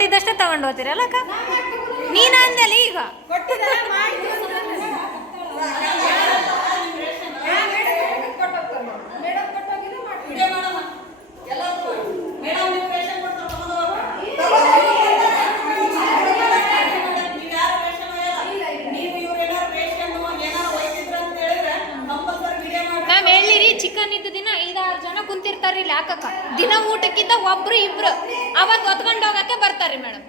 ಕೊಟ್ಟಿದ್ದಷ್ಟೇ ತಗೊಂಡು ಹೋಗ್ತೀರಲ್ಲ ಅಕ್ಕ? ನೀನು ಅಂದಲ್ಲ ಈಗ ಚಿಕನ್ ಇದ್ದ ದಿನ 5-6 ಜನ ಕುಂತಿರ್ತಾರ್ರಿ ಇಲ್ಲಿ ಹಾಕಕ್ಕ. ದಿನ ಊಟಕ್ಕಿಂತ ಒಬ್ರು ಇಬ್ರು ಅವತ್ತು ಹೊತ್ಕೊಂಡು ಹೋಗಕ್ಕೆ ಬರ್ತಾರ್ರಿ ಮೇಡಮ್.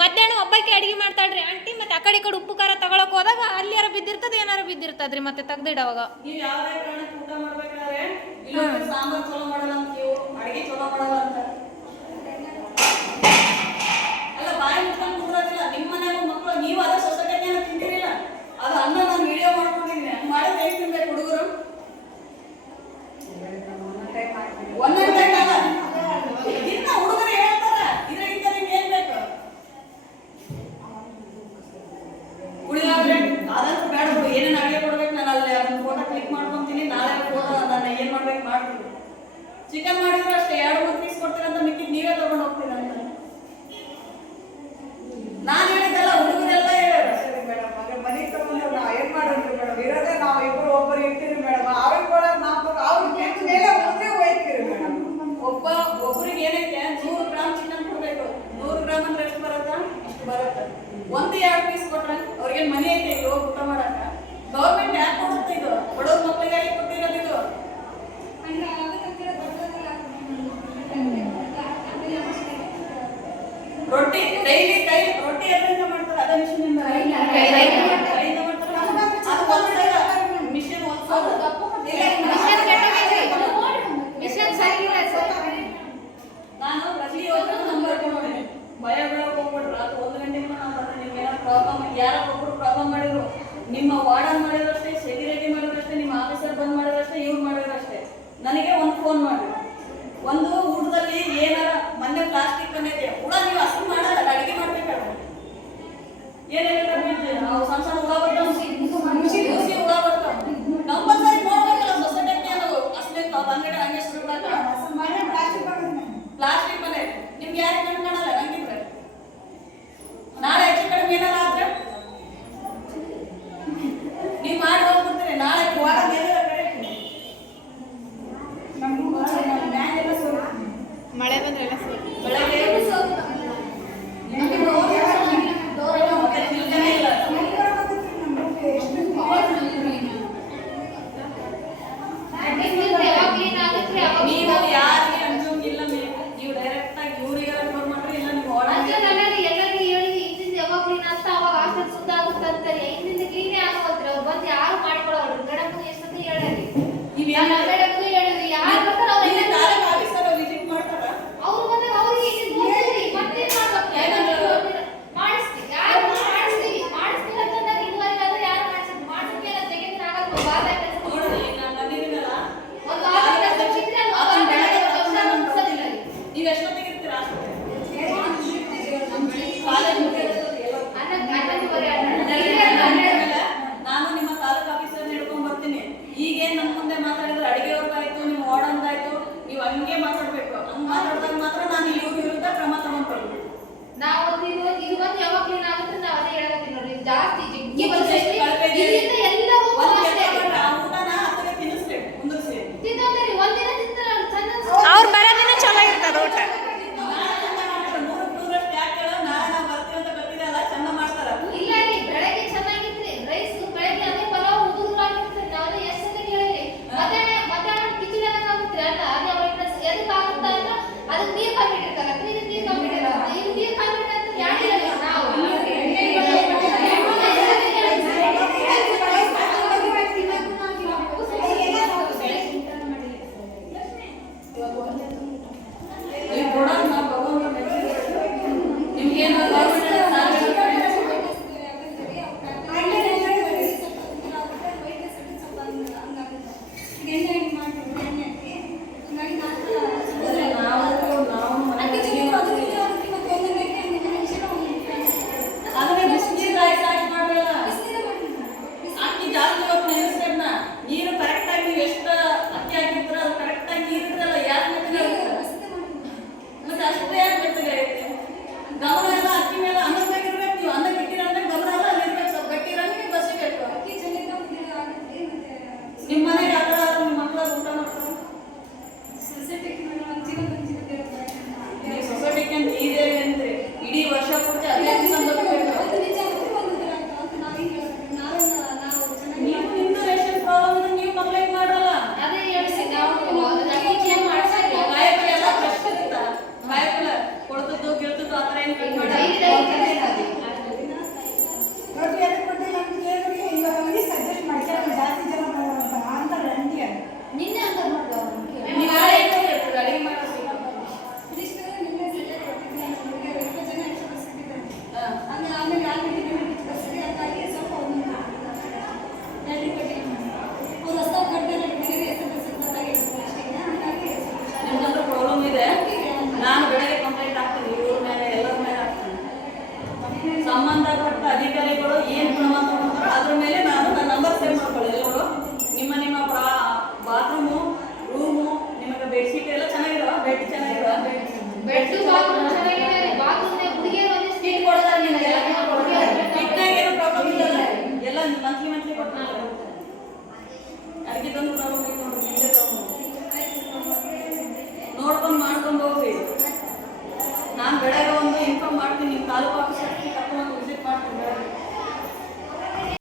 ಮಧ್ಯಾಹ್ನ ಒಬ್ಬಕ್ಕೆ ಅಡಿಗೆ ಮಾಡ್ತಾಳ್ರಿ ಆಂಟಿ. ಮತ್ತೆ ಆ ಕಡೆ ಉಪ್ಪು ಖಾರ ತಗೊಳಕ್ ಹೋದಾಗ ಅಲ್ಲಿ ಯಾರು ಬಿದ್ದಿರ್ತದ ಏನಾರು ಬಿದ್ದಿರ್ತದ್ರಿ ಮತ್ತೆ ತೆಗ್ದಿಡವಾಗ. ನೀವು ಯಾವುದೇ ಕಾರಣಕ್ಕೆ ಊಟ ಮಾಡ್ಬೇಕಾದ್ರೆ ಇಲ್ಲೊಂದು ಸಾಂಬಾರ್ ಚಲೋ ಮಾಡಲ್ಲ ಅಂತ, ನೀವು ಅಡಿಗೆ ಚಲೋ ಮಾಡಲ್ಲ ಅಂತ ಅಲ್ಲ ಬಾಯಿ ಮುಚ್ಕೊಂಡು ಕುಂದ್ರೋದಿಲ್ಲ. ನಿಮ್ಮ ಮನೆಯಾಗ ಮಕ್ಕಳು ನೀವು ಅದ ಸೊಸೈಟಿಗೆ ತಿಂತಿರಿಲ್ಲ. ಅದು ಅನ್ನ ನಾನು ವಿಡಿಯೋ ಮಾಡ್ಕೊಂಡಿದ್ದೀನಿ. ಮಾಡಿದ್ರೆ ಹೇಗೆ ತಿನ್ಬೇಕು ಹುಡುಗರು? ಒಂದೊಂದು ಟೈಮ್ ಅಲ್ಲ, ಇನ್ನ ಹುಡುಗರು ಹೇಳ್ತಾರ ಇದ್ರಾಗಿಂತ ನಿಮ್ಗೆ ಏನ್ ಬೇಕು? ಉಳಿದಾದ್ರೆ ಅದಂತೂ ಬೇಡ ಬಿಡು. ಏನೇನು ಅಡಿಗೆ ಕೊಡ್ಬೇಕು ನಾನು ಅಲ್ಲಿ ಅದನ್ನ ಫೋಟೋ ಕ್ಲಿಕ್ ಮಾಡ್ಕೊಂತೀನಿ. ನಾಳೆ ಫೋಟೋ ನಾನು ಏನ್ ಮಾಡ್ಬೇಕು ಮಾಡ್ತೀನಿ. ಚಿಕನ್ ಮಾಡಿದ್ರು ಅಷ್ಟೇ 2-3 ಪೀಸ್ ಕೊಡ್ತೀರಂತ ಮಿಕ್ಕಿದ್ ನೀವೇ ತಗೊಂಡು ಹೋಗ್ತೀರ ಅಂತ ನಾನು ಹೇಳಿದ್ದಲ್ಲ. ಹುಡುಗರೆಲ್ಲ ಹೇಳೋರು ಮೇಡಮ್ ಮನೆ ತಗೊಂಡು ನಾವು ಏನ್ ಮಾಡೋದು ಮೇಡಮ್? ಇರೋದೇ ನಾವು ಇಬ್ಬರು ಒಬ್ಬರು ಇರ್ತೀರಿ ಮೇಡಮ್. ಅವ್ರಿಗೆ ಕೊಡೋದು ನಾವು ಅವ್ರಿಗೆ ಮೇಲೆ ಮುಂದೆ ಹೋಯ್ತೀರಿ ಮೇಡಮ್. ಒಬ್ಬರಿಗೆ ಏನೈತೆ 100 ಗ್ರಾಮ್ ಚಿಕನ್ ಕೊಡ್ಬೇಕು. 100 ಗ್ರಾಮ್ ಅಂದ್ರೆ ಎಷ್ಟು ಬರುತ್ತಾ? ಇಷ್ಟು ಬರುತ್ತೆ. 1-2 ಪೀಸ್ ಕೊಟ್ರೆ ಅವ್ರಿಗೆ ಮನೆ ಐತೆ ಇಲ್ಲಿ ಹೋಗಿ ಊಟ ಮಾಡಕ್ಕ. ಗೌರ್ಮೆಂಟ್ ಯಾಕೆ ಕೊಡುತ್ತೆ? ಇದು ಬಡವ್ರ ಮಕ್ಕಳಿಗಾಗಿ ಕೊಟ್ಟಿರೋದು. ಇದು ರೊಟ್ಟಿ ಡೈಲಿ ಕೈ ರೊಟ್ಟಿ ಎಲ್ಲಿಂದ ಮಾಡ್ತಾರೆ? ಅದ ಮಿಷಿನಿಂದ ಕೈಯಿಂದ ಮಾಡ್ತಾರೆ. ಅದು ಒಂದು ಮಿಷಿನ್ ನಾನು ಪ್ರತಿ ಯೋಜನೆ ನಂಬರ್ ನೋಡಿದೆ. ಭಯ ಬೀಳಕ್ಕೆ ಹೋಗ್ಬಿಟ್ರು. ರಾತ್ರಿ 1 ಗಂಟೆಗೆ ನಾನು ಬರ್ತೀನಿ. ನಿಮ್ಗೆ ಏನಾದ್ರು ಪ್ರಾಬ್ಲಮ್, ಯಾರೋ ಒಬ್ಬರು ಪ್ರಾಬ್ಲಮ್ ಮಾಡಿದ್ರು, ನಿಮ್ಮ ವಾರ್ಡನ್ ಮಾಡಿದ್ರಷ್ಟೇ, ಸೆಕ್ಯೂರಿಟಿ ಮಾಡಿದ್ರಷ್ಟೇ, ನಿಮ್ಮ ಆಫೀಸರ್ ಬಂದ್ ಮಾಡಿದ್ರಷ್ಟೇ, ಇವ್ರು ಮಾಡಿದ್ರಷ್ಟೇ, ನನಗೆ ಒಂದು ಫೋನ್ ಮಾಡಿ. ಒಂದು ಊಟದಲ್ಲಿ ಏನಾರ ಮೊನ್ನೆ ಪ್ಲಾಸ್ಟಿಕ್ ಬಂದೈತೆ, ಹುಳ ನೀವು ಹಸಿ ಮಾಡಲ್ಲ, ಅಡಿಗೆ ಮಾಡ್ಬೇಕಾದ್ರೆ ಏನೇನಿಲ್ಲ ನಾವು ಸಣ್ಣ ಸಣ್ಣ ಹುಳ ಬರ್ತಾವ, ಹುಳ ಬರ್ತಾವ. ಕಂಪಲ್ಸರಿ ನೋಡ್ಬೇಕಲ್ಲ ಸೊಸೈಟಿಗೆ. ನಾವು ಅಷ್ಟೇ ಅಂಗಡಿ ಹಂಗೆ ಶುರು ಪ್ಲಾಸ್ಟಿಕ್ ಮನೆ ನಿಮ್ಗೆ ಯಾರು ಕಂಡ್ಕಾಣಲ್ಲ. ನಂಗಿದ್ರೆ ನಾಳೆ ಹೆಚ್ಚು ಕಡಿಮೆ ಏನಾರ ಆದ್ರೆ ನೀವು ಮಾಡಿ ಹೋಗ್ಬಿಡ್ತೀರಿ. ನಾಳೆ ವಾರ್ಡನ್ ಮಳೆ ಬಂದ್ರೆ ಎಲ್ಲ ಬೆಳಗ್ಗೆ ನೀವು ಯಾರಿಗೆ ಅಂಜೋಂಗಿಲ್ಲ. ನೀವು ಡೈರೆಕ್ಟ್ ಆಗಿ ಇವ್ರಿಗೆ ಫೋನ್ ಮಾಡ್ರಿ. ಇಲ್ಲ ನೀವು ಎಲ್ಲರಿಗೂ ಹೇಳಿ ಇಂದಿಂದ ಯಾವಾಗ ಕ್ಲೀನ್ ಆಗ್ತಾ ಅವಾಗ ಹಾಸ್ಟೆಲ್ ಸುದ್ದ ಆಗುತ್ತೆ ಅಂತಾರೆ. ಇಂದಿಂದ ಕ್ಲೀನೇ ಆಗೋತ್ರಿ. ಅವ್ರು ಬಂದು ಯಾರು ಮಾಡಿಕೊಡೋರು. ಮೇಡಮ್ ಎಷ್ಟೊತ್ತು ಹೇಳಿ ಮೇಡಮ್ಗೂ ಹೇಳಿದ್ರಿ. ಯಾರು ಬರ್ತಾರ ತಾಲೂಕು ಆಫೀಸರ್ ವಿಸಿಟ್ ಮಾಡ್ತಾರ. ಅವ್ರು ಬಂದಾಗ ಅವ್ರಿಗೆ ಮತ್ತೇನ್ ಮಾಡ್ಬೇಕು? ಮಾಡಿಸ್ತೀವಿ. ಯಾರು ಮಾಡಿಸ್ತೀವಿ ಮಾಡಿಸ್ತೀವಿ ಅಂತಂದಾಗ ಇದುವರೆಗೆ ಆದ್ರೆ ಯಾರು ಮಾಡಿಸ್ತೀವಿ ಮಾಡಿಸ್ತೀವಿ ಎಲ್ಲ ತೆಗೆದ್ರೆ ಆಗಲ್ಲ. ಬಾಧ ನೋಡ್ರಿ ನಾನು ಬಂದಿದ್ದೀನಲ್ಲ, ಒಂದು ಆಫೀಸ್ ಸಿಕ್ಕಿದ್ರೆ ಅದನ್ನ ಬೆಳಗ್ಗೆ ಮುಗಿಸೋದಿಲ್ಲ. ನೀವು ಎಷ್ಟೊತ್ತಿಗೆ ಇರ್ತೀರಾ? ಕಾಲೇಜ್ ನಾನು ನಿಮ್ಮ ತಾಲೂಕು ಆಫೀಸರ್ ಹಿಡ್ಕೊಂಡ್ ಬರ್ತೀನಿ. ಈಗೇನ್ ನಮ್ಮ ಮುಂದೆ ಮಾತಾಡಿದ್ರೆ ಅಡಿಗೆ ಬೆಡ್ ಬಾತ್ರೂಮ್ ಚೆನ್ನಾಗಿದೆ ರೀ. ಬಾತ್ರೂಮ್ನಾಗ ಹುಡುಗಿಯರು ಒಂದಿಷ್ಟು ಕಿಟ್ ಕೊಡ್ತಾರೆ ನಿಮ್ಗೆ, ಕಿಟ್ನಾಗ ಏನು ಪ್ರಾಬ್ಲಮ್ ಇಲ್ಲ, ಎಲ್ಲ ಮಂತ್ಲಿ ಕೊಡ್ತಾರೆ.